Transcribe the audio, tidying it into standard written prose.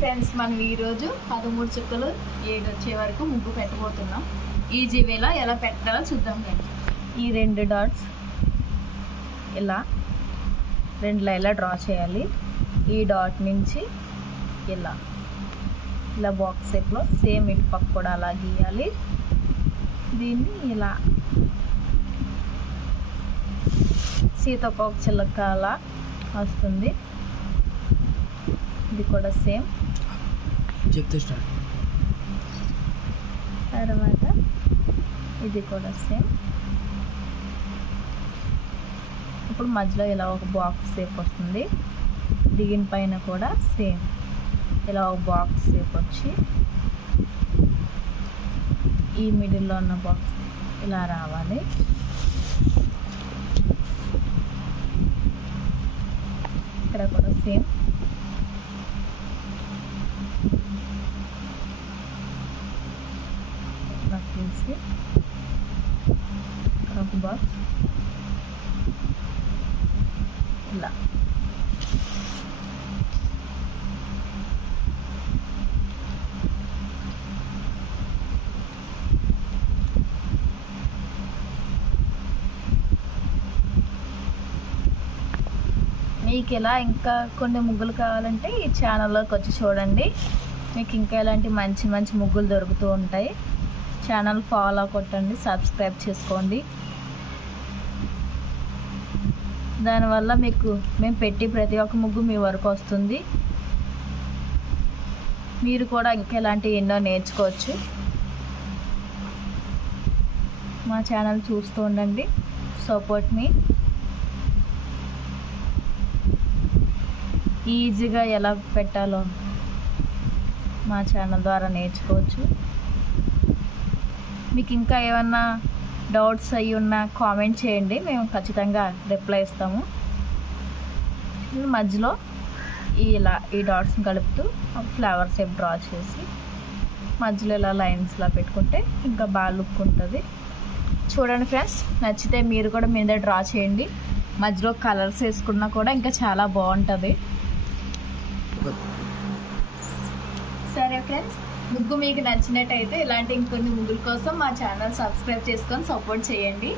Friends, మనం ఈరోజు 13 చుక్కలు 7 వచ్చే వరకు ముగ్గు పెట్టబోతున్నాం. ఈజీ వేలో ఎలా పెట్టాలో చూద్దాం ఫ్రెండ్స్. ఈ 2 డాట్స్ ఇలా 2 లైన్లా డ్రా చేయాలి. ఈ డాట్ నుంచి ఇలా బాక్స్ షేప్లో సేమ్ ఇటు పక్క కూడా అలా గీయాలి. దీన్ని ఇలా సీతాకోక చిలక అలా వస్తుంది. ఇది కూడా సేమ్. తర్వాత ఇది కూడా సేమ్. ఇప్పుడు మధ్యలో ఇలా ఒక బాక్స్ షేప్ వస్తుంది. దీనిపైన కూడా సేమ్ ఇలా ఒక బాక్స్ షేప్ వచ్చి ఈ మిడిల్లో ఉన్న బాక్స్ ఇలా రావాలి. ఇక్కడ కూడా సేమ్. ఇలా తీసి ఒక బాక్స్ ఇలా మీకు ఇలా ఇంకా కొన్ని ముగ్గులు కావాలంటే ఈ ఛానల్లోకి వచ్చి చూడండి. మీకు ఇంకా ఇలాంటి మంచి మంచి ముగ్గులు దొరుకుతూ ఉంటాయి. ఛానల్ ఫాలో కొట్టండి, సబ్స్క్రైబ్ చేసుకోండి. దానివల్ల మీకు మేము పెట్టి ప్రతి ఒక్క ముగ్గు మీ వరకు వస్తుంది. మీరు కూడా ఇంకా ఇలాంటి ఎన్నో నేర్చుకోవచ్చు. మా ఛానల్ చూస్తూ ఉండండి. సపోర్ట్ మీ. ఈజీగా ఎలా పెట్టాలో మా ఛానల్ ద్వారా నేర్చుకోవచ్చు. మీకు ఇంకా ఏమన్నా డౌట్స్ అయ్యి ఉన్నా కామెంట్ చేయండి, మేము ఖచ్చితంగా రిప్లై ఇస్తాము. మధ్యలో ఇలా ఈ డాట్స్ని కలుపుతూ ఒక ఫ్లవర్ షేప్ డ్రా చేసి మధ్యలో ఇలా లైన్స్లా పెట్టుకుంటే ఇంకా బాగా లుక్ ఉంటుంది. చూడండి ఫ్రెండ్స్, నచ్చితే మీరు కూడా మీద డ్రా చేయండి. మధ్యలో కలర్స్ వేసుకున్నా కూడా ఇంకా చాలా బాగుంటుంది. సరే ఫ్రెండ్స్, ముగ్గు మీకు నచ్చినట్టయితే ఇలాంటి ఇంకొన్ని ముగ్గుల కోసం మా ఛానల్ సబ్స్క్రైబ్ చేసుకొని సపోర్ట్ చేయండి.